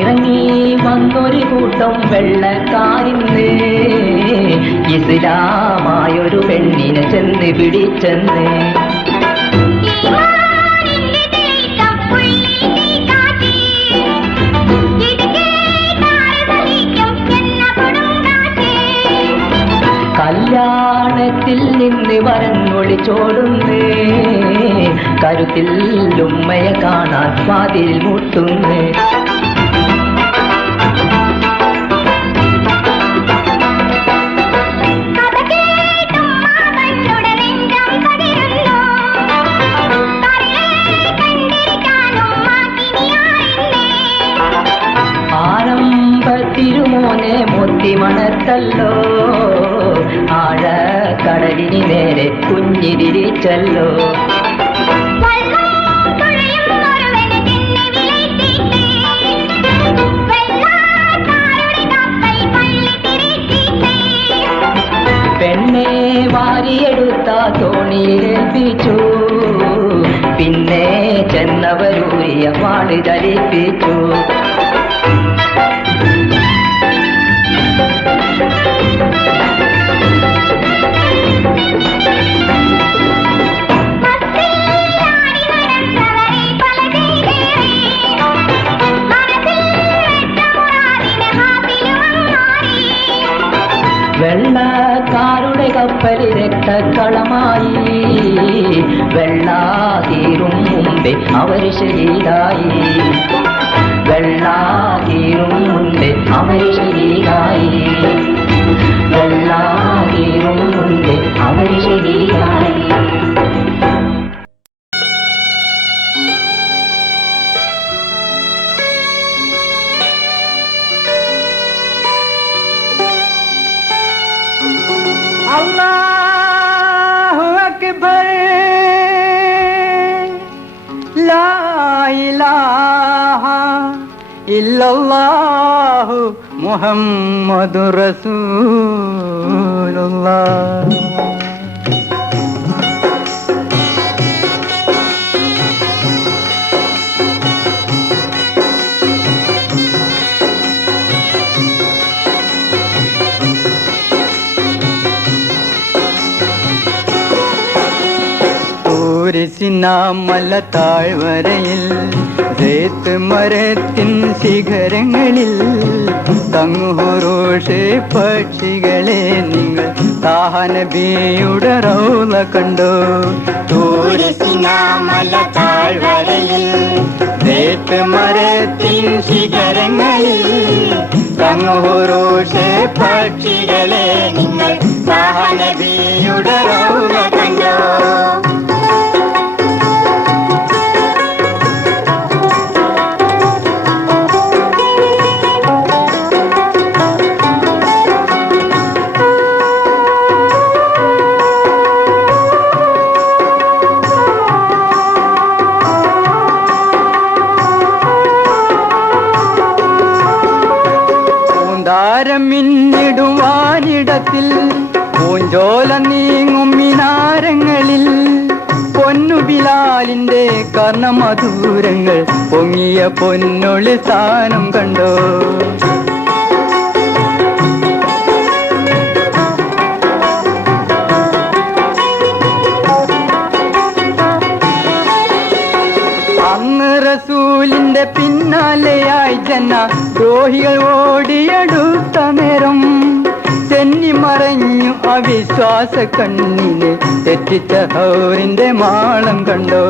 ഇറങ്ങി വന്നൊരു കൂട്ടം വെള്ളക്കാരിന്ന്. ഇസ്ലാമായൊരു പെണ്ണിനെ ചെന്ന് പിടിച്ചെന്ന്. കല്യാണത്തിൽ നിന്ന് വരന്നൊളിച്ചോടുന്ന് കരുത്തിൽ ഉമ്മയെ കാണാൻ വാതിൽ മുട്ടുന്ന്. നേരെ കുഞ്ഞിരിച്ചല്ലോ വള്ളം തുഴയുന്നൊരുവന് ചെന്ന് വിളിച്ചിട്ട്. വെള്ളക്കാരുടെ കപ്പൽ പള്ളി തിരിച്ചിട്ട്. പെണ്ണെ വെള്ളക്കാരുടെ കപ്പൽ രക്തക്കളമായി വെള്ളാതീരും മുമ്പേ അവർ ശരീരായി വെള്ളാതീരും മുമ്പേ അവർ ശരീരായി വെള്ളാതീരും മുമ്പേ അവർ ശരീരായി ശിഖരങ്ങളിൽ തങ്ങുഹുറോഷ് പക്ഷികളെ നിങ്ങൾ താഹനബിയുടെ റൗല കണ്ടോ. തൂരിസിനാമല താഴ്വരയിൽ മരത്തിൻ ശിഖരങ്ങളിൽ തങ്ങുഹുറോഷ് പക്ഷികളെ നിങ്ങൾ താഹനബിയുടെ റൗല കണ്ടോ. മിനാരങ്ങളിൽ പൊന്നുബിലാലിന്റെ കർണമധൂരങ്ങൾ പൊങ്ങിയ പൊന്നൊളി സ്ഥാനം കണ്ടോ? റസൂലിന്റെ പിന്നാലെയായി ജന ദ്രോഹികൾ ഓടിയെടുത്ത നേരം തെന്നി മറഞ്ഞു അവിശ്വാസ കണ്ണിന് തെറ്റിച്ച ഹൗറിന്റെ മാളം കണ്ടോ?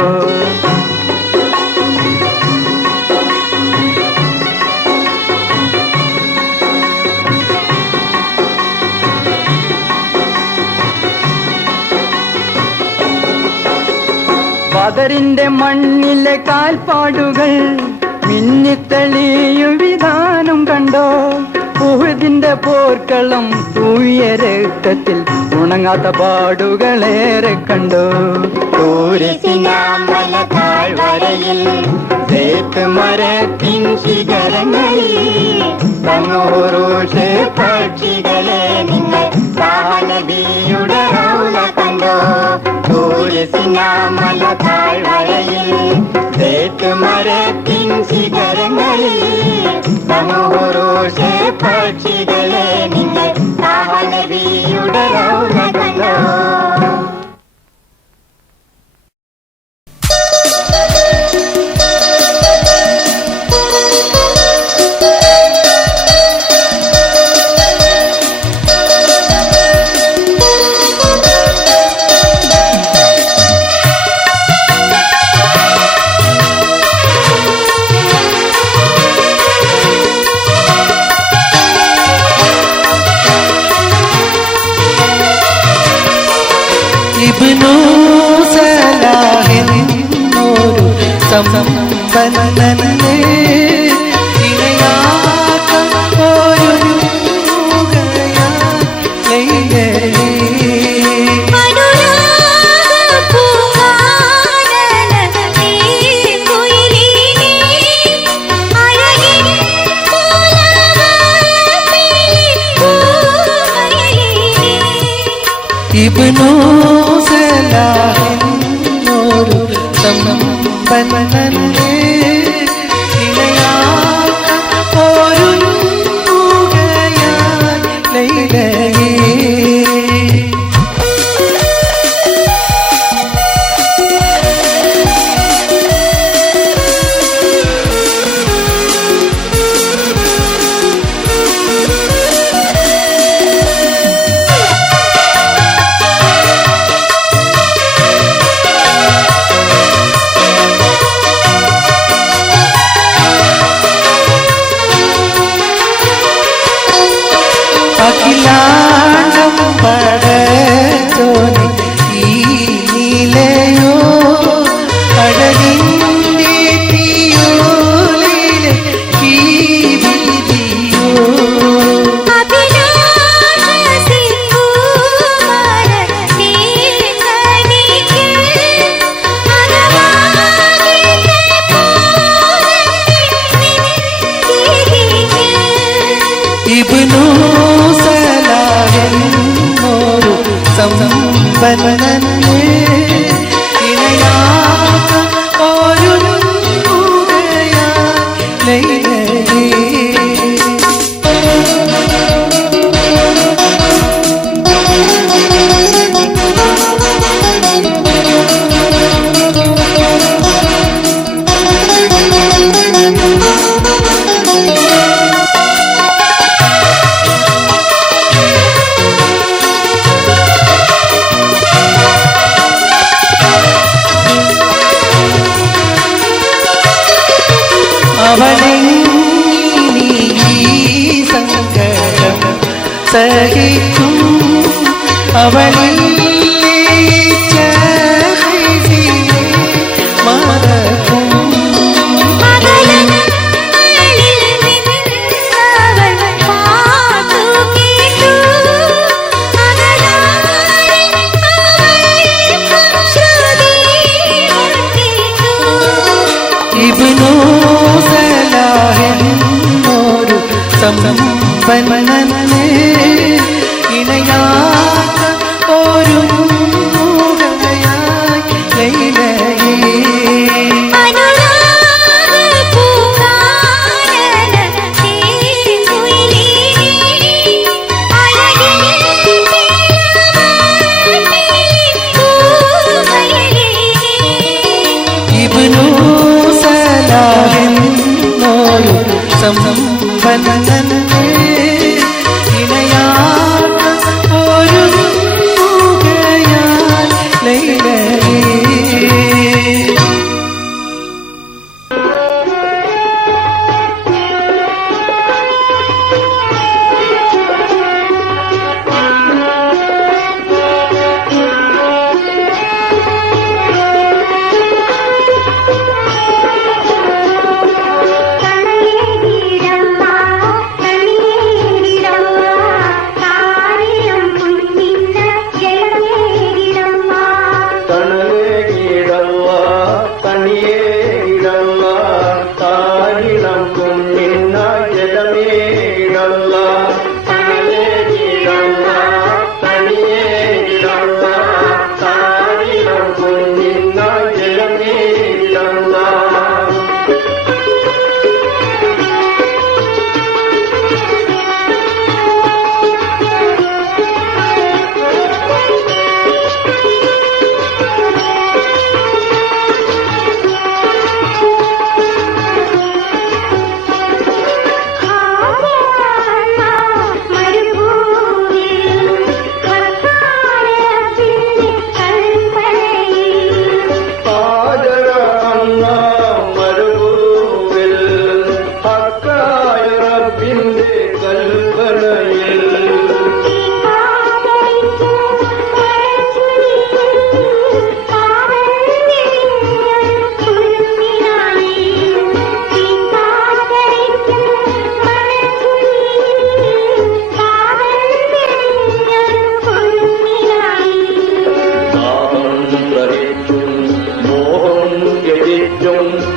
ബദറിന്റെ മണ്ണിലെ കാൽപ്പാടുകൾ മിന്നിത്തളിയും വിധാനം കണ്ടോ? ഉഹദിന്റെ പോർക്കളം തൂയ രക്തത്തിൽ ഉണങ്ങാത്ത പാടുകളേറെ കണ്ടു. തേക്ക് മരത്തിൻ ശിഖരങ്ങളിൽ പക്ഷികളെ നിങ്ങൾ നബിയുടെ റൗള കണ്ടോ കുരിശിനാമല താഴ്വരയിൽ തേക്ക് മരത്തിൻ ശിഖരങ്ങളിൽ സമൂഹോഷേ പക്ഷികളെ கண்ணன் इब्नु सलाहिन् मोरु सम्बन्धन buildings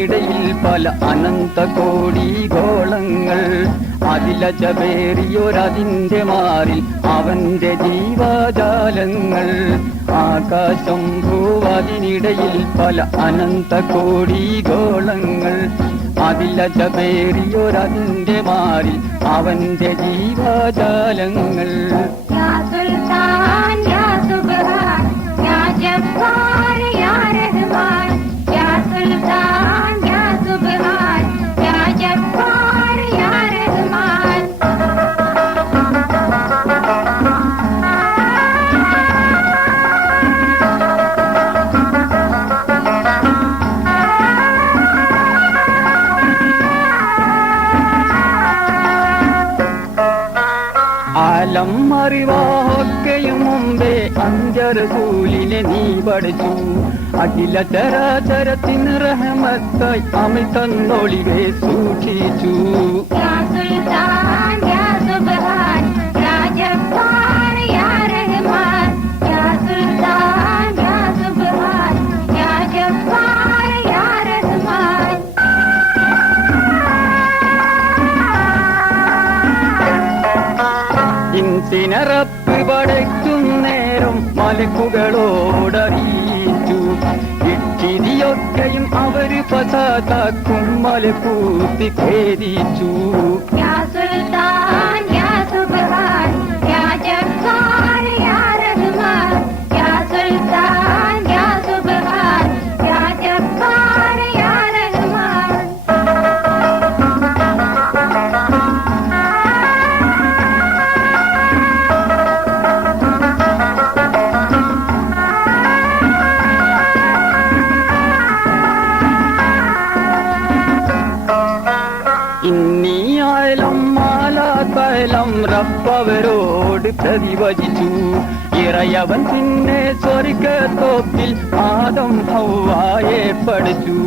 ഇടയിൽ പല അനന്ത കോടി ഗോളങ്ങൾ. അതിലചപേറിയൊരതിന്റെ മാറി അവന്റെ ജീവജാലങ്ങൾ. ആകാശം ഭൂവതിനിടയിൽ പല അനന്ത കോടി ഗോളങ്ങൾ. അതിലചപേറിയൊരതിന്റെ മാറി അവന്റെ ജീവജാലങ്ങൾ. യാ ഞാൻ യാ കാണിച്ചു അഖില സൂക്ഷിച്ചു. ഇൻസിനറപ്പ് പടയ്ക്കും നേരം മലക്കുകളോടറിയ. അതൊക്കെയും അവർ പശ്ചാത്താക്കും മലക്കൂത്തി ഖേദിച്ചു. അവൻ പിന്നെ സ്വർഗത്തോപ്പിൽ ആദം ഹൗവായെ പഠിച്ചു.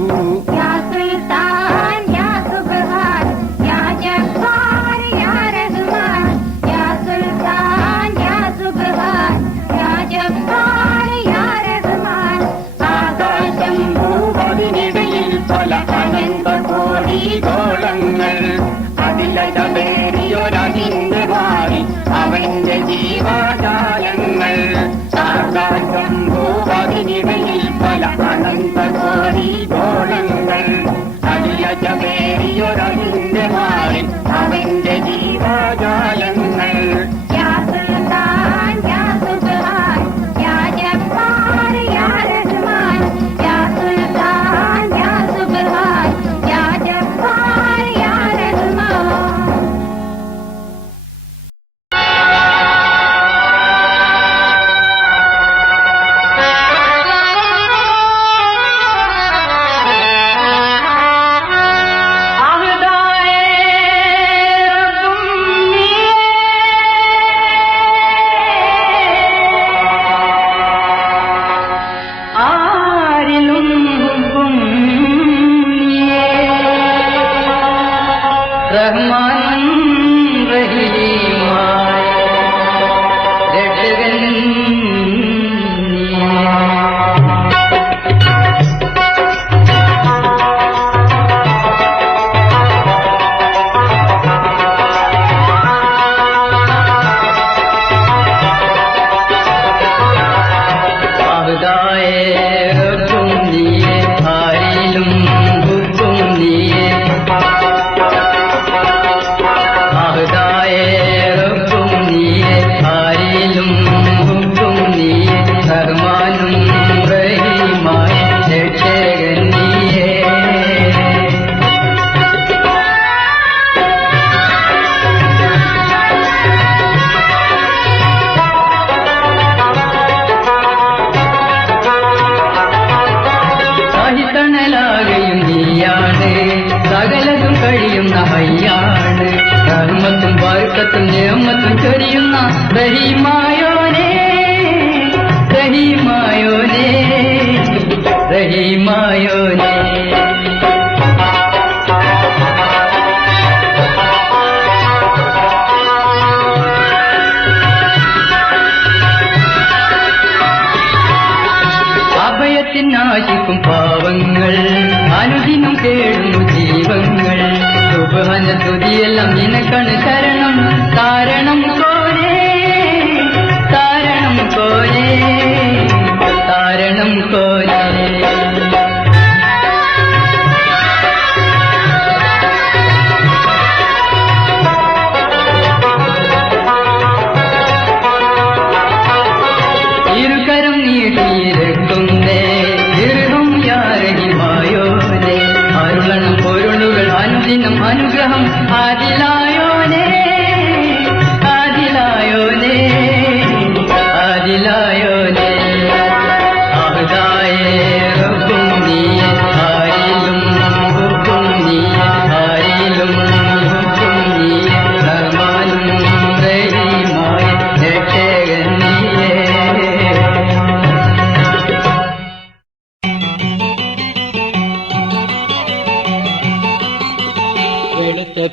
സ്തുതിയെല്ലാം നിനക്കാണ്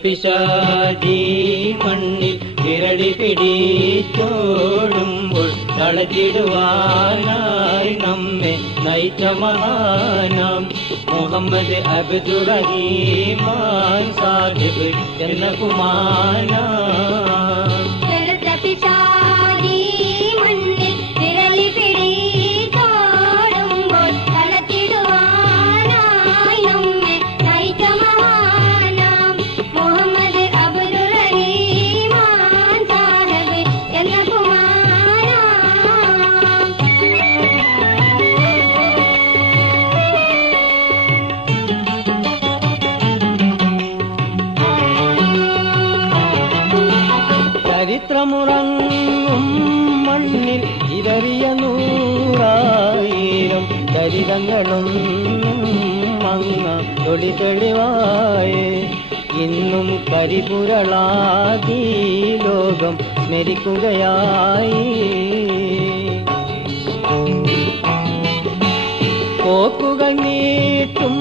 പിശാചി മണ്ണിൽ ഇരടി പിടിച്ചോടുമ്പോൾ തളച്ചിടുവാനായി നമ്മെ നയിച്ച മഹാനാം മുഹമ്മദ് അബ്ദുറഹീമാൻ സാഹിബ് എന്ന കുമാനാം. ചരിത്രമുറങ്ങും മണ്ണിൽ ഇതറിയ നൂറായിരം ചരിതങ്ങളും മങ്ങ തൊളി തെളിവായേ. ഇന്നും കരിപുരളാതി ലോകം സ്മരിക്കുകയായി. പോക്കുകൾ നീട്ടും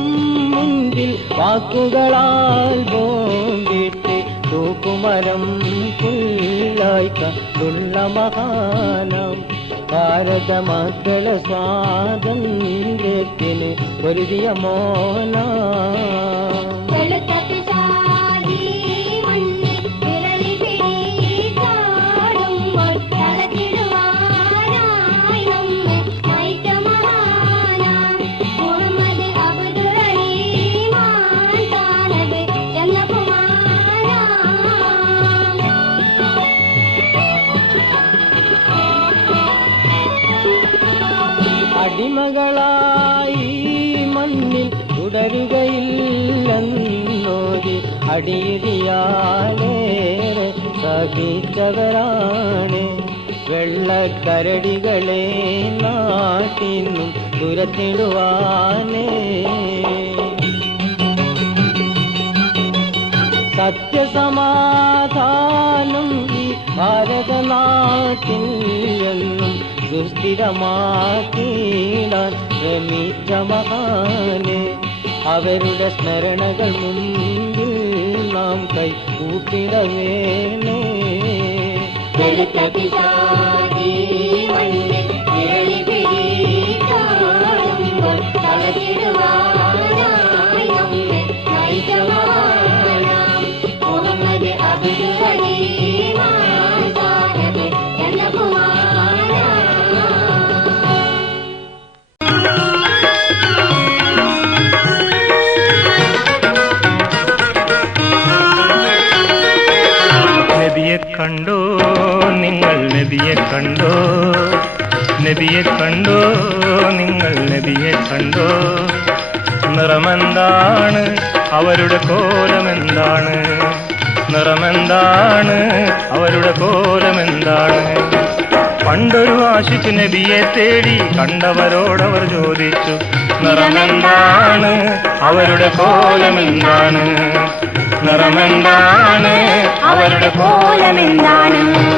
മുൻപിൽ വാക്കുകളാൽ ബോംബിട്ട് തൂക്കുമരം പുല്ലായ്ക്കുള്ള മഹാനം ഭാരത മക്കളെ സ്വാതന്ത്ര്യത്തിന് പൊരുതിയ മോനാം അടിയിടിയാലേറെ സഹിച്ചവരാണ്. വെള്ളക്കരടികളെ നാട്ടിന്നും ദുരത്തിടുവാനേ. സത്യസമാധാനം ഈ ഭാരതനാട്ടിൽ എന്നും സുസ്ഥിരമാക്കിയിടാൻ ശ്രമിച്ച മഹാന്. അവരുടെ സ്മരണകൾ நாம் கை கூட்டிட வேணும் കണ്ടോ? നബിയെ കണ്ടോ? നിങ്ങൾ നബിയെ കണ്ടോ? നിറമെന്താണ്? അവരുടെ കോലമെന്താണ്? നിറമെന്താണ്? അവരുടെ കോലമെന്താണ്? പണ്ടൊരു ആശിച്ച് നബിയെ തേടി കണ്ടവരോടവർ ചോദിച്ചു നിറമെന്താണ്? അവരുടെ കോലമെന്താണ്? നിറമെന്താണ്? അവരുടെ കോലമെന്താണ്?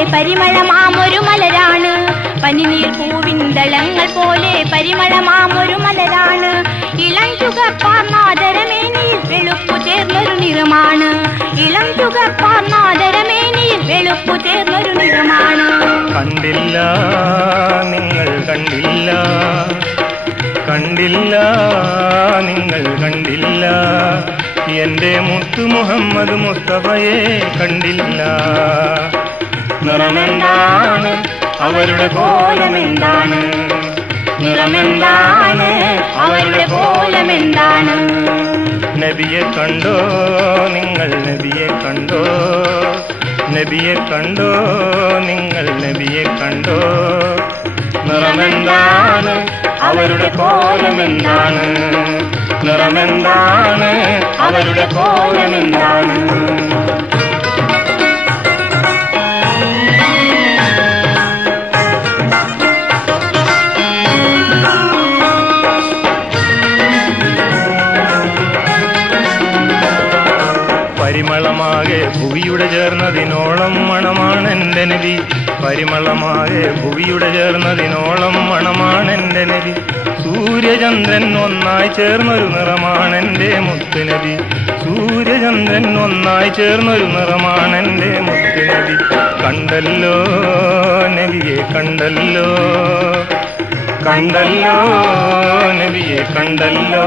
പോലെ പരിമളമാമൊരു മലരാണ് പനിനീർ പൂവിന്തളങ്ങൾ പോലെ പരിമളമാമൊരു മലരാണ് ഇളം ചുകപ്പാർന്നാദരമേനിയിൽ വെളുപ്പു ചേർന്നൊരു നിറമാണ്. ഇളം ചുകപ്പാർന്നാദരമേനിയിൽ വെളുപ്പു ചേർന്നൊരു നിറമാണ്. കണ്ടില്ല നിങ്ങൾ കണ്ടില്ല. കണ്ടില്ല നിങ്ങൾ കണ്ടില്ല. എന്റെ മുത്തു മുഹമ്മദ് മുസ്തഫയെ കണ്ടില്ല. നിറമെന്താണ്? അവരുടെ കോലമെന്താണ്? നിറമെന്താണ്? അവരുടെ കോലമെന്താണ്? നബിയെ കണ്ടോ? നിങ്ങൾ നബിയെ കണ്ടോ? നബിയെ കണ്ടോ? നിങ്ങൾ നബിയെ കണ്ടോ? നിറമെന്താണ്? അവരുടെ കോലമെന്താണ്? നിറമെന്താണ്? അവരുടെ കോലമെന്താണ്? പരിമളമാകെ ഭൂവിയുടെ ചേർന്നതിനോളം മണമാണ് എന്റെ നബി പരിമളമാകെ ഭൂവിയുടെ ചേർന്നതിനോളം മണമാണ് എന്റെ നബി സൂര്യചന്ദ്രൻ ഒന്നായി ചേർന്നൊരു നിറമാണ് എന്റെ മുത്തുനബി സൂര്യചന്ദ്രൻ ഒന്നായി ചേർന്നൊരു നിറമാണ് എന്റെ മുത്തുനബി കണ്ടല്ലോ നബിയെ കണ്ടല്ലോ. കണ്ടല്ലോ നബിയെ കണ്ടല്ലോ.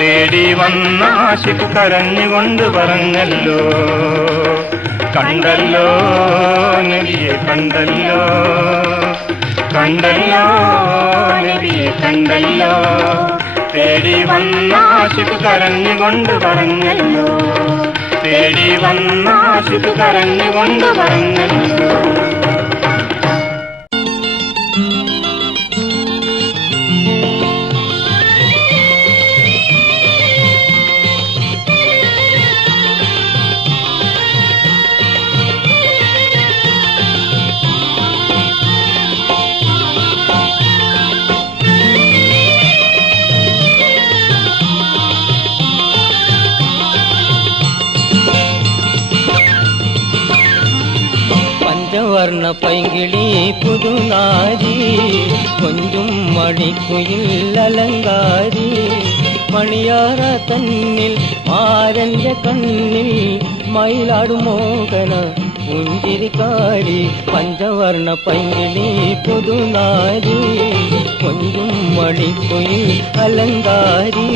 തേടി വന്ന ആശിക്ക് കരഞ്ഞുകൊണ്ട് പറഞ്ഞല്ലോ. കണ്ടല്ലോ നദിയെ കണ്ടല്ലോ. കണ്ടല്ലോ നദിയെ കണ്ടല്ലോ. തേടി വന്ന ആശിക്ക് കരഞ്ഞുകൊണ്ട് പറഞ്ഞല്ലോ. തേടി വന്ന ആശിക്ക് കരഞ്ഞുകൊണ്ട് പറഞ്ഞല്ലോ. പഞ്ചവർണ്ണ പൈങ്കിളി പുതുനാരി കൊഞ്ചും മണിക്കുയിൽ അലങ്കാരി മണിയാറ തന്നിൽ മാരന്റെ കണ്ണിൽ മയിലാടും മോഹന പുഞ്ചിരിക്കാരി പഞ്ചവർണ്ണ പൈങ്കിളി പുതുനാരി കൊഞ്ചും മണിക്കുയിൽ അലങ്കാരി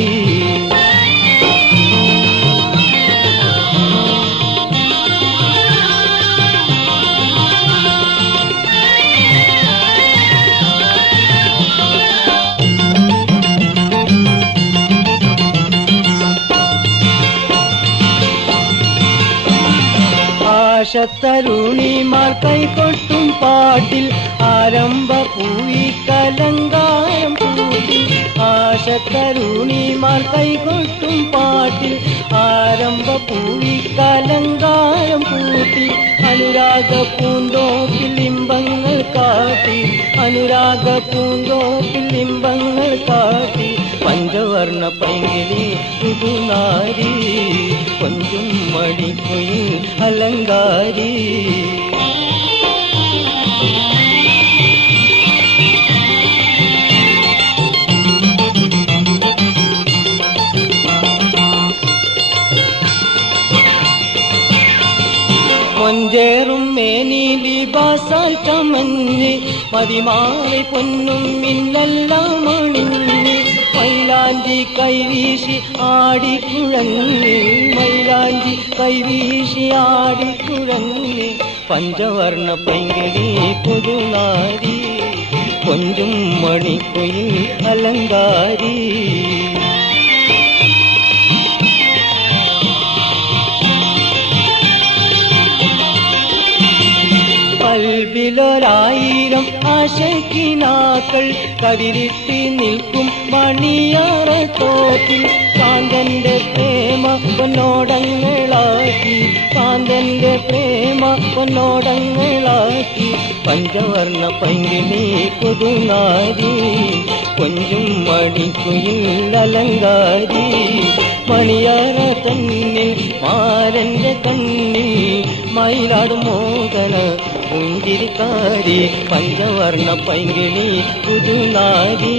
ആശത്തരുണിമാർ കൈകൊട്ടും പാട്ടിൽ ആരംഭ പൂവി കലങ്കാരം കൂട്ടി ആശത്തരുണിമാർ കൈകൊട്ടും പാട്ടിൽ ആരംഭ പൂവി കലങ്കാരം കൂട്ടി അനുരാഗ പൂന്തോപ്പിൽ ഇമ്പങ്ങൾ കാട്ടി. അനുരാഗ പൂന്തോപ്പിൽ ഇമ്പങ്ങൾ കാട്ടി. பஞ்சவர்ண பைங்கிலி புது நாரி கொஞ்சம் மடிப்பொயில் அலங்காரி. கொஞ்சேறுം மேனிலி பாசால் கமஞ்சி மதிமாலை பொன்னும் மின்னல் மயிலாஞ்சி கைவீசி ஆடி குழந்தை மயிலாஞ்சி கைவீசி ஆடி குழந்தை. பஞ்சவர்ண பைங்கிடி புது நாரி கொஞ்சம் மணிக்குயில் அலங்காரி. കൽവിലൊരായിരം ആശക്കിനാക്കൾ കതിരിട്ടി നിൽക്കും മണിയാറ തോക്കിൽ കാന്തന്റെ പ്രേമ പൊന്നോടങ്ങളാക്കി. കാന്തന്റെ പ്രേമ പൊന്നോടങ്ങളാക്കി. പഞ്ചവർണ പങ്കിനി പുതുനാരി கொஞ்சம் மணிக்குயில் அலங்காரி மணியான தன்னில் மாறென்ற கண்ணில் மயிலாடும் மோகன புஞ்சிரிக்காரி பஞ்சவர்ண பைங்கிணி புதுநாரி.